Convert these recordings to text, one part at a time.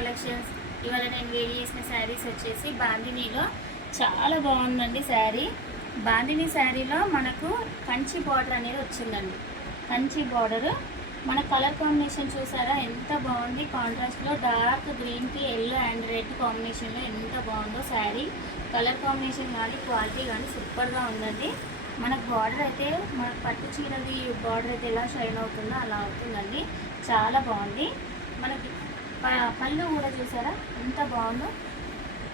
Collections. ఇవాళ నేను వేడి చేసిన శారీస్ వచ్చేసి బాందినీలో చాలా బాగుందండి శారీ. బాందినీ శారీలో మనకు కంచి బార్డర్ అనేది వచ్చిందండి. కంచి బార్డర్ మన కలర్ కాంబినేషన్ చూసారా ఎంత బాగుంది. కాంట్రాస్ట్లో డార్క్ గ్రీన్కి ఎల్లో అండ్ రెడ్ కాంబినేషన్లో ఎంత బాగుందో శారీ. కలర్ కాంబినేషన్ కానీ క్వాలిటీ కానీ సూపర్గా ఉందండి. మనకు బార్డర్ అయితే మన పట్టు చీరది బార్డర్ అయితే ఎలా షైన్ అవుతుందో అలా అవుతుందండి. చాలా బాగుంది. మనకి పళ్ళు కూడా చూసారా ఎంత బాగుందో.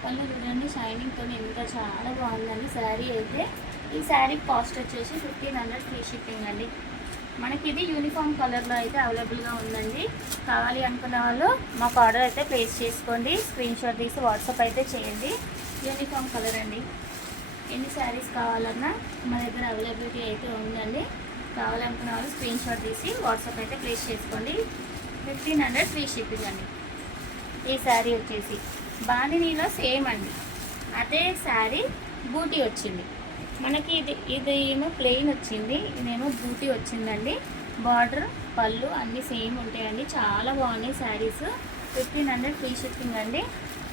పళ్ళు చూడండి షైనింగ్తో ఎంత చాలా బాగుందండి శారీ అయితే. ఈ శారీ కాస్ట్ వచ్చేసి 1500 ఫ్రీ షిప్పింగ్ అండి. మనకి ఇది యూనిఫామ్ కలర్లో అయితే అవైలబుల్గా ఉందండి. కావాలి అనుకున్న వాళ్ళు మాకు ఆర్డర్ అయితే ప్లేస్ చేసుకోండి. స్క్రీన్ షాట్ తీసి వాట్సాప్ అయితే చేయండి. యూనిఫామ్ కలర్ అండి. ఎన్ని శారీస్ కావాలన్నా మా దగ్గర అవైలబిలిటీ అయితే ఉందండి. కావాలనుకున్న వాళ్ళు స్క్రీన్ షాట్ తీసి వాట్సాప్ అయితే ప్లేస్ చేసుకోండి. 1500 ఫ్రీ షిప్పింగ్ అండి. ఈ శారీ వచ్చేసి బాందినీలో సేమ్ అండి. అదే శారీ బూటీ వచ్చింది మనకి. ఇది ఏమో ప్లెయిన్ వచ్చింది, ఇదేమో బూటీ వచ్చిందండి. బార్డర్ పళ్ళు అన్నీ సేమ్ ఉంటాయండి. చాలా బాగున్నాయి శారీస్. 1500 ఫ్రీ షిప్పింగ్ అండి.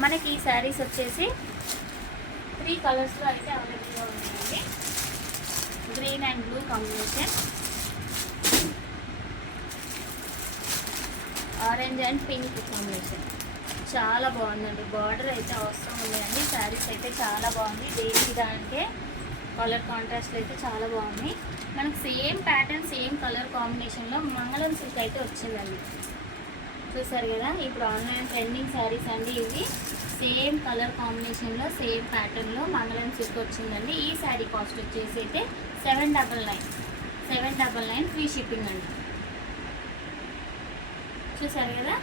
మనకి ఈ శారీస్ వచ్చేసి 3 కలర్స్లో అయితే అవైలబుల్గా ఉన్నాయండి. Green and blue combination, orange and pink combination. చాలా బాగుందండి. బార్డర్ అయితే అవసరం ఉన్నాయండి. శారీస్ అయితే చాలా బాగుంది. దేనికి దానికే కలర్ కాంట్రాస్ట్ అయితే చాలా బాగున్నాయి. మనకు సేమ్ ప్యాటర్న్ సేమ్ కలర్ కాంబినేషన్లో మంగళం సిల్క్ అయితే వచ్చిందండి. చూసారు కదా, ఇప్పుడు ఆన్లైన్ ట్రెండింగ్ శారీస్ అండి ఇవి. సేమ్ కలర్ కాంబినేషన్లో సేమ్ ప్యాటర్న్లో మంగళం సిల్క్ వచ్చిందండి. ఈ శారీ కాస్ట్ వచ్చేసి అయితే 799 ఫ్రీ షిప్పింగ్ అండి. చూసారు కదా,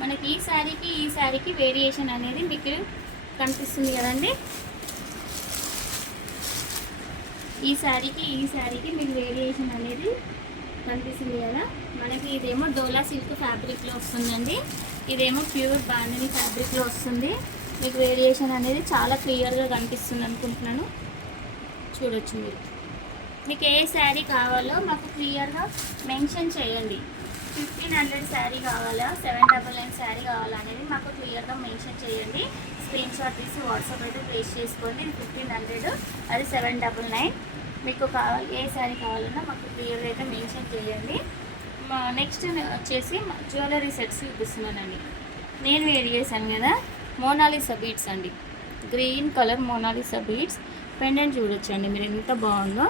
మనకి ఈ శారీకి వేరియేషన్ అనేది మీకు కనిపిస్తుంది కదండి. ఈ శారీకి మీకు వేరియేషన్ అనేది కనిపిస్తుంది కదా. మనకి ఇదేమో డోలా సిల్క్ ఫ్యాబ్రిక్లో వస్తుందండి. ఇదేమో ప్యూర్ బాందినీ ఫ్యాబ్రిక్లో వస్తుంది. మీకు వేరియేషన్ అనేది చాలా క్లియర్గా కనిపిస్తుంది అనుకుంటున్నాను. చూడొచ్చు మీరు. మీకు ఏ శారీ కావాలో మాకు క్లియర్గా మెన్షన్ చేయండి. 1500 శారీ కావాలా, 799 శారీ కావాలా అనేది మాకు క్లియర్గా మెన్షన్ చేయండి. స్క్రీన్ షాట్ తీసి వాట్సాప్ అయితే ప్లేస్ చేసుకోండి. 1500 అది 799. మీకు కావాలి ఏ శారీ కావాలన్నా మాకు క్లియర్గా అయితే మెన్షన్ చేయండి. నెక్స్ట్ వచ్చేసి జ్యువెలరీ సెట్స్ చూపిస్తున్నానండి. నేను వేడి చేశాను కదా, మోనాలిసా బీడ్స్ అండి. Green colour Mona Lisa beads pendant చూడొచ్చండి మీరు ఎంత బాగుందో.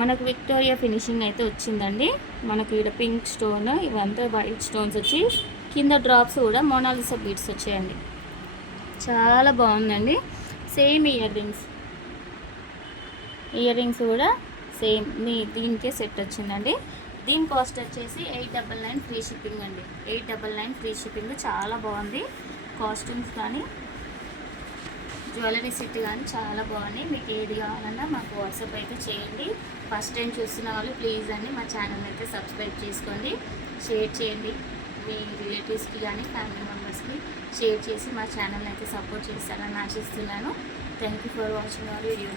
మనకు విక్టోరియా ఫినిషింగ్ అయితే వచ్చిందండి. మనకు ఇక్కడ పింక్ స్టోన్, ఇవంతా వైట్ స్టోన్స్ వచ్చి కింద డ్రాప్స్ కూడా మోనాలిసా బీడ్స్ వచ్చాయండి. చాలా బాగుందండి. సేమ్ ఇయర్ రింగ్స్ కూడా సేమ్ దీనికే సెట్ వచ్చిందండి. దీని కాస్ట్ వచ్చేసి 899 ఫ్రీ షిప్పింగ్ అండి. 899 ఫ్రీ షిప్పింగ్. చాలా బాగుంది. కాస్ట్యూమ్స్ కానీ జ్యువెలరీ సెట్ కానీ చాలా బాగున్నాయి. మీకు ఏది కావాలన్నా మాకు వాట్సాప్ అయితే చేయండి. ఫస్ట్ టైం చూస్తున్న వాళ్ళు ప్లీజ్ అండి మా ఛానల్ అయితే సబ్స్క్రైబ్ చేసుకోండి. షేర్ చేయండి మీ రిలేటివ్స్కి కానీ ఫ్యామిలీ మెంబర్స్కి షేర్ చేసి మా ఛానల్ అయితే సపోర్ట్ చేస్తారని ఆశిస్తున్నాను. Thank you for watching our video.